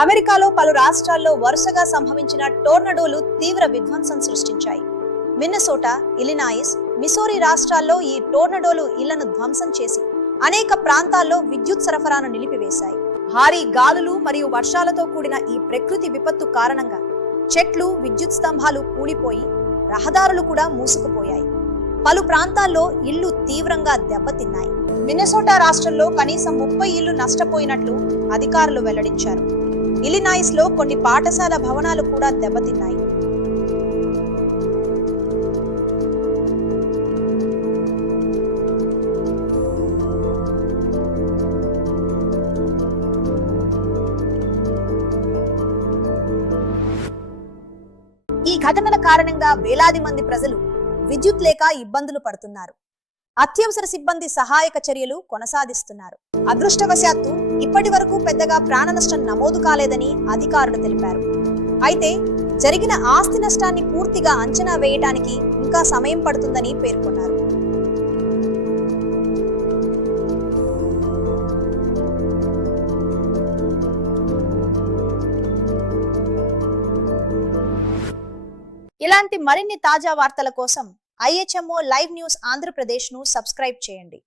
అమెరికాలో పలు రాష్ట్రాల్లో వరుసగా సంభవించిన టోర్నడోలు తీవ్ర విధ్వంసం సృష్టించాయి. మిన్నసోటా, ఇలినాయిస్, మిసోరీ రాష్ట్రాల్లో ఈ టోర్నడోలు ఇళ్లను ధ్వంసం చేసి అనేక ప్రాంతాల్లో విద్యుత్ సరఫరాను నిలిపివేశాయి. భారీ గాలులు మరియు వర్షాలతో కూడిన ఈ ప్రకృతి విపత్తు కారణంగా చెట్లు, విద్యుత్ స్తంభాలు కూలిపోయి రహదారులు కూడా మూసుకుపోయాయి. పలు ప్రాంతాల్లో ఇళ్లు తీవ్రంగా దెబ్బతిన్నాయి. మిన్నసోటా రాష్ట్రంలో కనీసం 30 ఇళ్లు నష్టపోయినట్లు అధికారులు వెల్లడించారు. ఇలినాయిస్ లో కొన్ని పాఠశాల భవనాలు కూడా దెబ్బతిన్నాయి. ఈ ఘటనల కారణంగా వేలాది మంది ప్రజలు విద్యుత్ లేక ఇబ్బందులు పడుతున్నారు. అత్యవసర సిబ్బంది సహాయక చర్యలు కొనసాగిస్తున్నారు. అదృష్టవశాత్తు ఇప్పటి వరకు పెద్దగా ప్రాణ నష్టం నమోదు కాలేదని అధికారులు తెలిపారు. అయితే జరిగిన ఆస్తి నష్టాన్ని పూర్తిగా అంచనా వేయడానికి ఇంకా సమయం పడుతుందని పేర్కొన్నారు. ఇలాంటి మరిన్ని తాజా వార్తల కోసం IHMO లైవ్ న్యూస్ ఆంధ్రప్రదేశ్ ను సబ్స్క్రైబ్ చేయండి.